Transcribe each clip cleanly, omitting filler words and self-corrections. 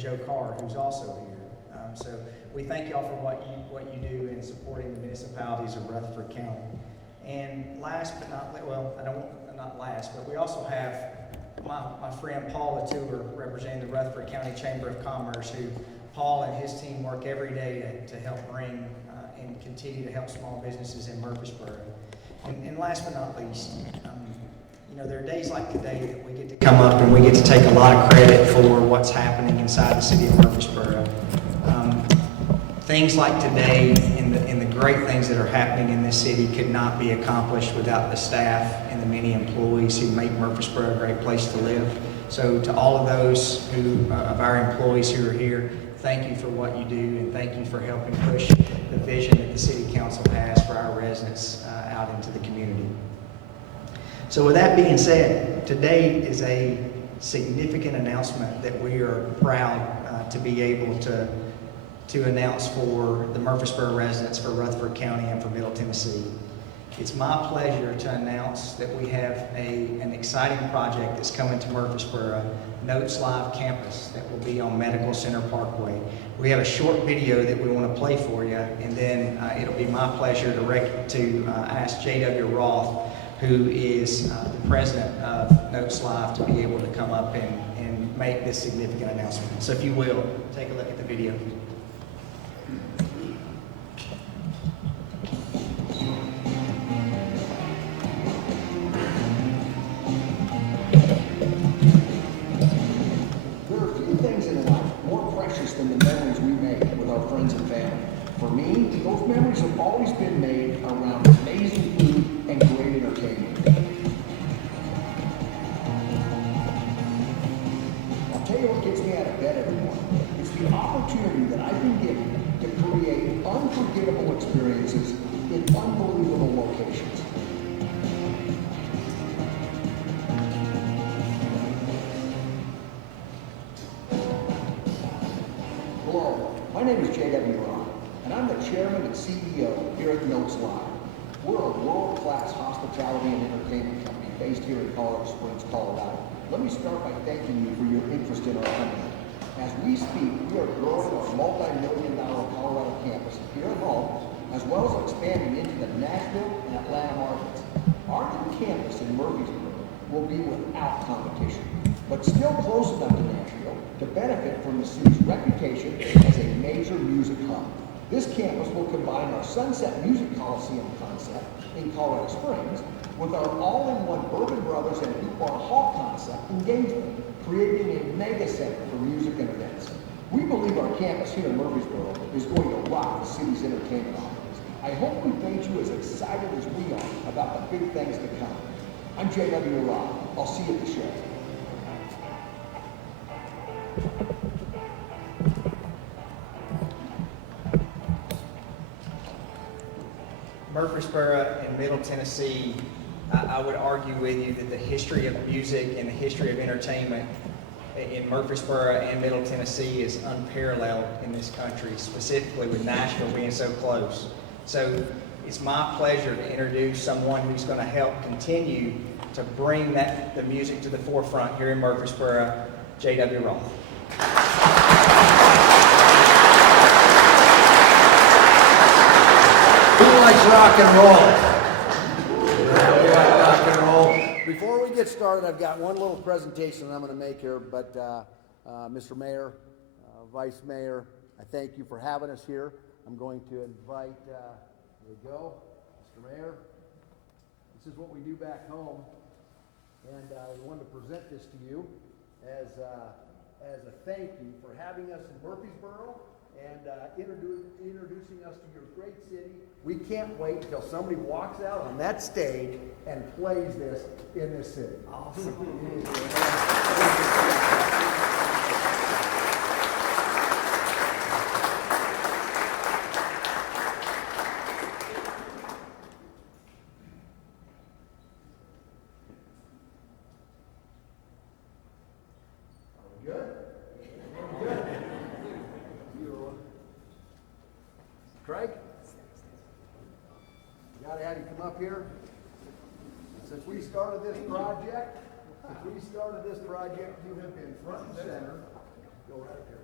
Joe Carr, who's also here. So we thank y'all for what you do in supporting the municipalities of Rutherford County. And last but not, well, not last, but we also have my friend Paul Latour, representing the Rutherford County Chamber of Commerce, who Paul and his team work every day to help bring and continue to help small businesses in Murfreesboro. And last but not least, you know, there are days like today that we get to come up and we get to take a lot of credit for what's happening inside the city of Murfreesboro. Things like today and the great things that are happening in this city could not be accomplished without the staff and the many employees who make Murfreesboro a great place to live. So to all of those of our employees who are here, thank you for what you do, and thank you for helping push the vision that the City Council has for our residents out into the community. So with that being said, today is a significant announcement that we are proud to be able to announce for the Murfreesboro residents, for Rutherford County, and for Middle Tennessee. It's my pleasure to announce that we have an exciting project that's coming to Murfreesboro, Notes Live Campus, that will be on Medical Center Parkway. We have a short video that we want to play for you, and then it'll be my pleasure to ask J.W. Roth, who is the president of Notes Live, to be able to come up and make this significant announcement. So if you will, take a look at the video. Than the memories we make with our friends and family. For me, those memories have always been made around amazing food and great entertainment. I'll tell you what gets me out of bed every morning. It's the opportunity that I've been given to create unforgettable experiences in unbelievable locations. Hello, my name is J.W. Roth, and I'm the chairman and CEO here at Notes Live. We're a world-class hospitality and entertainment company based here in Colorado Springs, Colorado. Let me start by thanking you for your interest in our company. As we speak, we are growing our multi-million-dollar Colorado campus here at home, as well as expanding into the Nashville and Atlanta markets. Our new campus in Murfreesboro will be without competition, but still close enough to Nashville to benefit from the city's reputation as a major music hub. This campus will combine our Sunset Music Coliseum concept in Colorado Springs with our all-in-one Bourbon Brothers and Boot Bar Hall concept in Gainesville, creating a mega center for music and events. We believe our campus here in Murfreesboro is going to rock the city's entertainment offerings. I hope we've made you as excited as we are about the big things to come. I'm J.W. Roth. I'll see you at the show. Murfreesboro and Middle Tennessee, I would argue with you that the history of music and the history of entertainment in Murfreesboro and Middle Tennessee is unparalleled in this country, specifically with Nashville being so close. So it's my pleasure to introduce someone who's going to help continue to bring the music to the forefront here in Murfreesboro, J.W. Roth. Who likes rock and roll? Yeah, we like rock and roll. Before we get started, I've got one little presentation that I'm going to make here, but Mr. Mayor, Vice Mayor, I thank you for having us here. I'm going to invite, there we go, Mr. Mayor. This is what we do back home, and we wanted to present this to you as a thank you for having us in Murfreesboro and introducing us to your great city. We can't wait until somebody walks out on that stage and plays this in this city. Awesome. Craig, we got to have you come up here. Since we started this project, you have been front and center. Go right up here.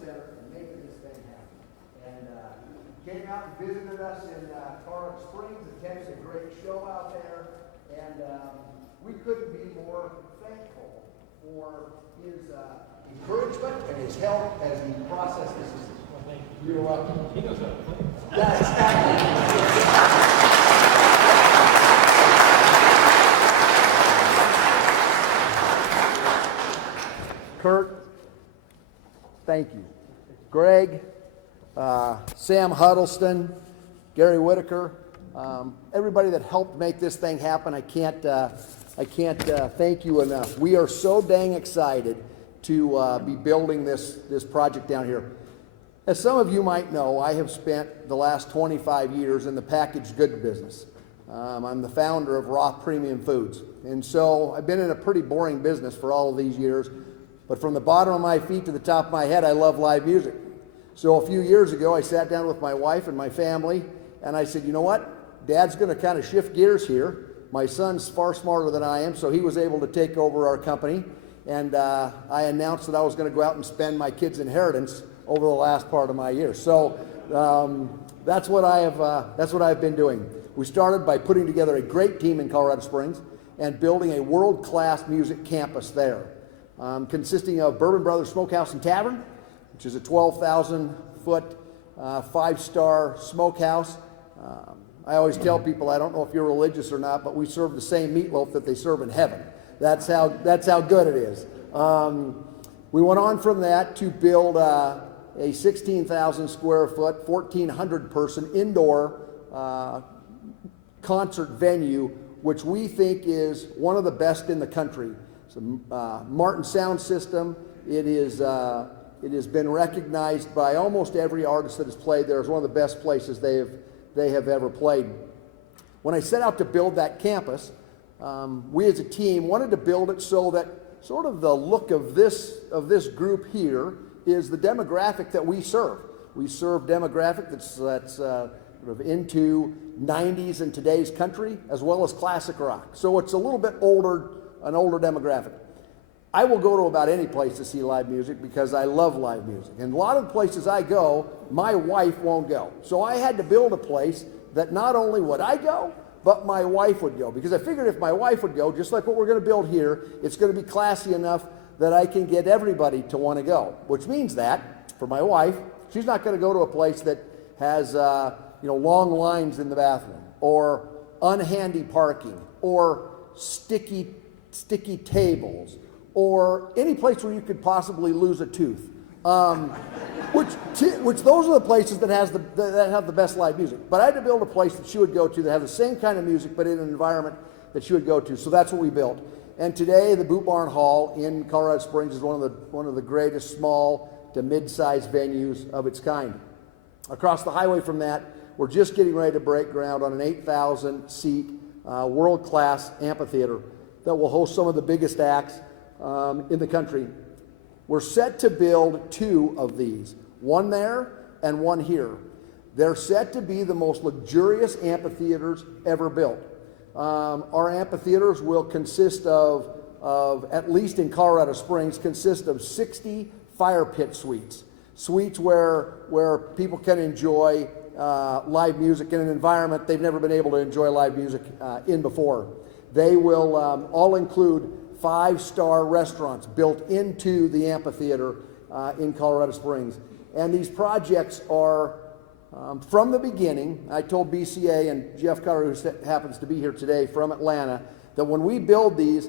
center in making this thing happen. And came out and visited us in Colorado Springs, attended a great show out there, and we couldn't be more thankful for his encouragement and his help as he processed this. You're welcome. He knows how to play. Yeah, exactly. Kurt, thank you. Greg, Sam Huddleston, Gary Whitaker, everybody that helped make this thing happen, I can't thank you enough. We are so dang excited to be building this project down here. As some of you might know, I have spent the last 25 years in the packaged goods business. I'm the founder of Roth Premium Foods. And so I've been in a pretty boring business for all of these years, but from the bottom of my feet to the top of my head, I love live music. So a few years ago, I sat down with my wife and my family, and I said, you know what? Dad's gonna kind of shift gears here. My son's far smarter than I am, so he was able to take over our company. And I announced that I was gonna go out and spend my kids' inheritance over the last part of my year. So that's what I've been doing. We started by putting together a great team in Colorado Springs and building a world-class music campus there, consisting of Bourbon Brothers Smokehouse and Tavern, which is a 12,000-foot, five-star smokehouse. I always tell people, I don't know if you're religious or not, but we serve the same meatloaf that they serve in heaven. That's how good it is. We went on from that to build a 16,000 square foot, 1,400 person indoor concert venue, which we think is one of the best in the country. It's a Martin sound system. It has been recognized by almost every artist that has played there as one of the best places they have ever played. When I set out to build that campus, we as a team wanted to build it so that sort of the look of this group here is the demographic that we serve. We serve demographic that's sort of into 90s and today's country, as well as classic rock. So it's a little bit older, an older demographic. I will go to about any place to see live music because I love live music. And a lot of the places I go, my wife won't go. So I had to build a place that not only would I go, but my wife would go. Because I figured if my wife would go, just like what we're going to build here, it's going to be classy enough that I can get everybody to want to go. Which means that, for my wife, she's not going to go to a place that has long lines in the bathroom, or unhandy parking, or sticky tables, or any place where you could possibly lose a tooth. Which those are the places that have the best live music. But I had to build a place that she would go to that has the same kind of music, but in an environment that she would go to. So that's what we built. And today, the Boot Barn Hall in Colorado Springs is one of the greatest small to mid-sized venues of its kind. Across the highway from that, we're just getting ready to break ground on an 8,000-seat world-class amphitheater that will host some of the biggest acts in the country. We're set to build 2 of these, one there and one here. They're set to be the most luxurious amphitheaters ever built. Our amphitheaters will consist of, at least in Colorado Springs, consist of 60 fire pit suites. Suites where people can enjoy live music in an environment they've never been able to enjoy live music in before. They will all include 5-star restaurants built into the amphitheater in Colorado Springs. And these projects are, from the beginning, I told BCA and Jeff Cutter, who happens to be here today from Atlanta, that when we build these,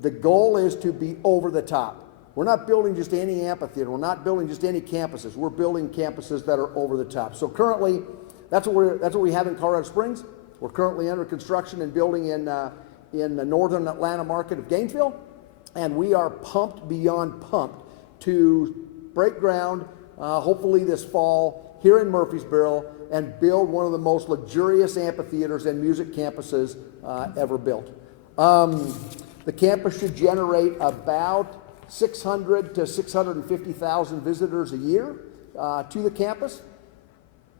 the goal is to be over the top. We're not building just any amphitheater. We're not building just any campuses. We're building campuses that are over the top. So currently, that's what we have in Colorado Springs. We're currently under construction and building in the northern Atlanta market of Gainesville, and we are pumped beyond pumped to break ground, hopefully this fall, here in Murfreesboro, and build one of the most luxurious amphitheaters and music campuses ever built. The campus should generate about 600 to 650,000 visitors a year to the campus.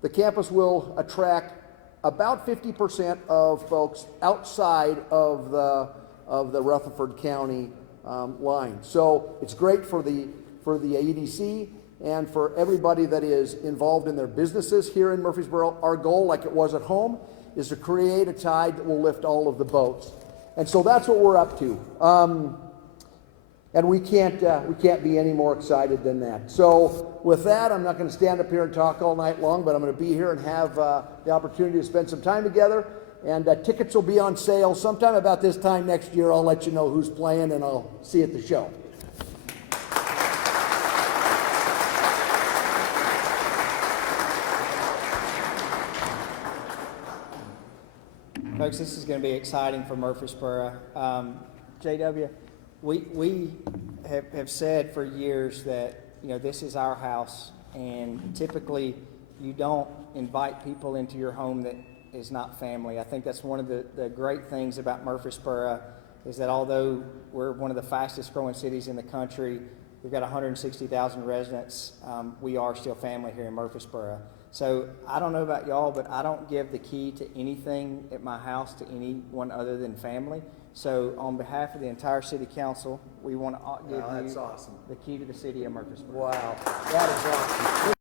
The campus will attract about 50% of folks outside of the Rutherford County line. So it's great for the EDC, and for everybody that is involved in their businesses here in Murfreesboro. Our goal, like it was at home, is to create a tide that will lift all of the boats. And so that's what we're up to. And we can't be any more excited than that. So with that, I'm not going to stand up here and talk all night long, but I'm going to be here and have the opportunity to spend some time together. And tickets will be on sale sometime about this time next year. I'll let you know who's playing, and I'll see you at the show. Folks, this is going to be exciting for Murfreesboro. JW, we have said for years that, you know, this is our house, and typically you don't invite people into your home that is not family. I think that's one of the great things about Murfreesboro, is that although we're one of the fastest growing cities in the country, we've got 160,000 residents, we are still family here in Murfreesboro. So I don't know about y'all, but I don't give the key to anything at my house to anyone other than family. So on behalf of the entire city council, we want to give you Awesome. the key to the city of Murfreesboro. Wow, that is awesome.